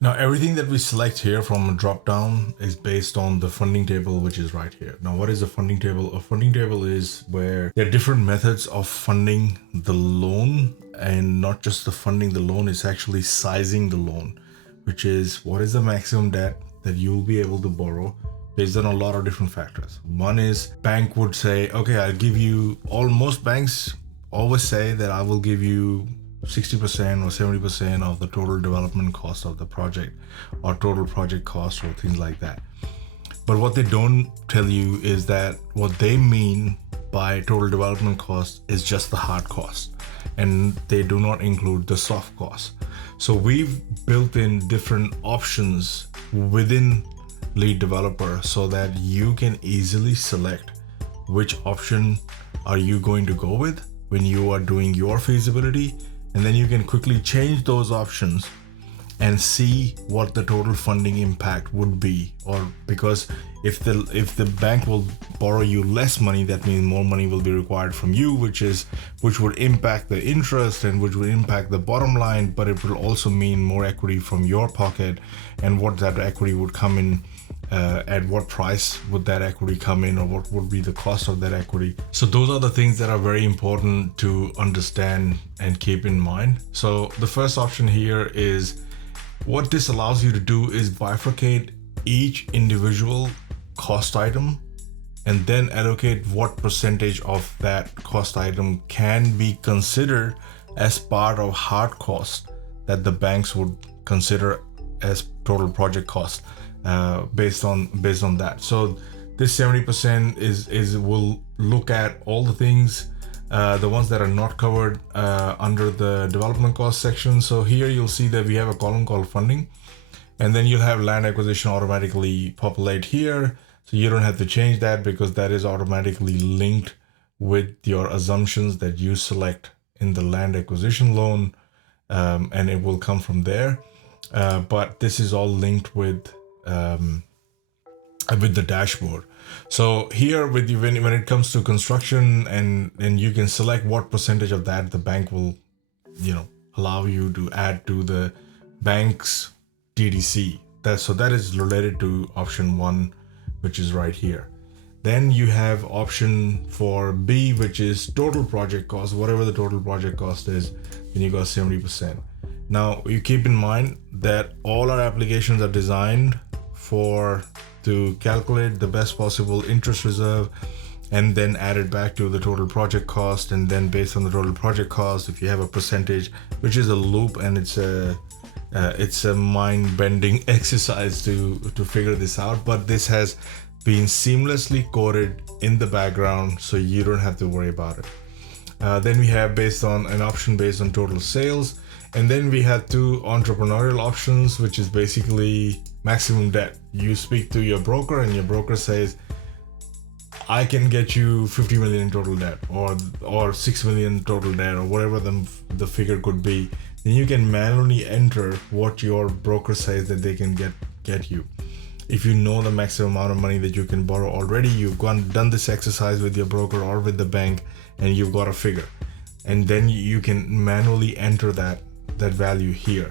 Now, everything that we select here from a drop down is based on the funding table, which is right here. Now, what is a funding table? A funding table is where there are different methods of funding the loan, and not just the funding the loan, it's actually sizing the loan, which is what is the maximum debt that you'll be able to borrow based on a lot of different factors. One is bank would say, okay, I'll give you, almost banks always say that I will give you 60% or 70% of the total development cost of the project, or total project cost, or things like that. But what they don't tell you is that what they mean by total development cost is just the hard cost, and they do not include the soft cost. So we've built in different options within Lead Developer so that you can easily select which option are you going to go with when you are doing your feasibility, and then you can quickly change those options and see what the total funding impact would be. Or because if the bank will borrow you less money, that means more money will be required from you, which would impact the interest and which would impact the bottom line, but it will also mean more equity from your pocket, and what that equity would come in, at what price would that equity come in, or what would be the cost of that equity. So those are the things that are very important to understand and keep in mind. So the first option here is, what this allows you to do is bifurcate each individual cost item and then allocate what percentage of that cost item can be considered as part of hard cost that the banks would consider as total project cost, based on that. So this 70% is will look at all the things, the ones that are not covered under the development cost section. So here you'll see that we have a column called funding, and then you'll have land acquisition automatically populate here. So you don't have to change that because that is automatically linked with your assumptions that you select in the land acquisition loan, and it will come from there. But this is all linked with the dashboard. So here with you, when it comes to construction, and you can select what percentage of that the bank will, allow you to add to the bank's TDC. That is related to option 1, which is right here. Then you have option for B, which is total project cost, whatever the total project cost is, then you got 70%. Now you keep in mind that all our applications are designed to calculate the best possible interest reserve, and then add it back to the total project cost, and then based on the total project cost, if you have a percentage, which is a loop, and it's a mind-bending exercise to figure this out, but this has been seamlessly coded in the background, so you don't have to worry about it. Then we have based on an option based on total sales, and then we have 2 entrepreneurial options, which is basically maximum debt. You speak to your broker, and your broker says, I can get you 50 million in total debt, or 6 million total debt, or whatever the figure could be. Then you can manually enter what your broker says that they can get you. If you know the maximum amount of money that you can borrow already, you've done this exercise with your broker or with the bank, and you've got a figure, and then you can manually enter that value here,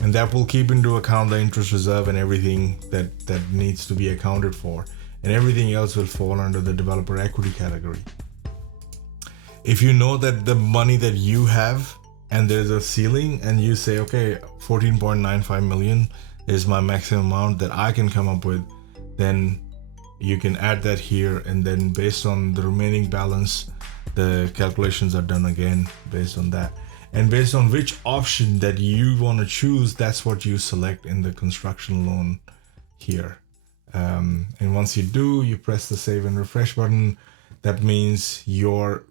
and that will keep into account the interest reserve and everything that needs to be accounted for, and everything else will fall under the developer equity category. If you know that the money that you have, and there's a ceiling, and you say, okay, 14.95 million is my maximum amount that I can come up with, then you can add that here, and then based on the remaining balance, the calculations are done again based on that. And based on which option that you want to choose, that's what you select in the construction loan here. And once you do, you press the save and refresh button. That means your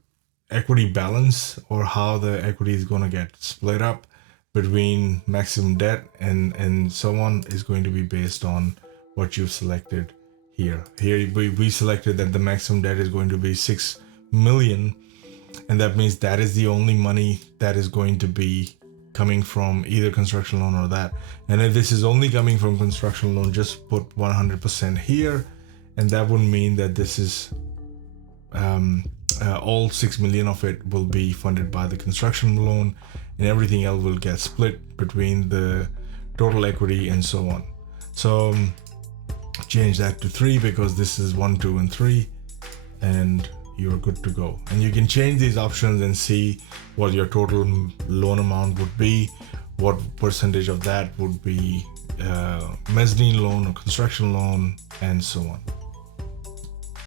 equity balance, or how the equity is going to get split up between maximum debt and so on, is going to be based on what you've selected here. Here we selected that the maximum debt is going to be 6 million, and that means that is the only money that is going to be coming from either construction loan or that. And if this is only coming from construction loan, just put 100% here, and that would mean that this is all 6 million of it will be funded by the construction loan, and everything else will get split between the total equity, and so on. So change that to 3 because this is 1, 2, and 3, and you're good to go. And you can change these options and see what your total loan amount would be, what percentage of that would be mezzanine loan or construction loan, and so on.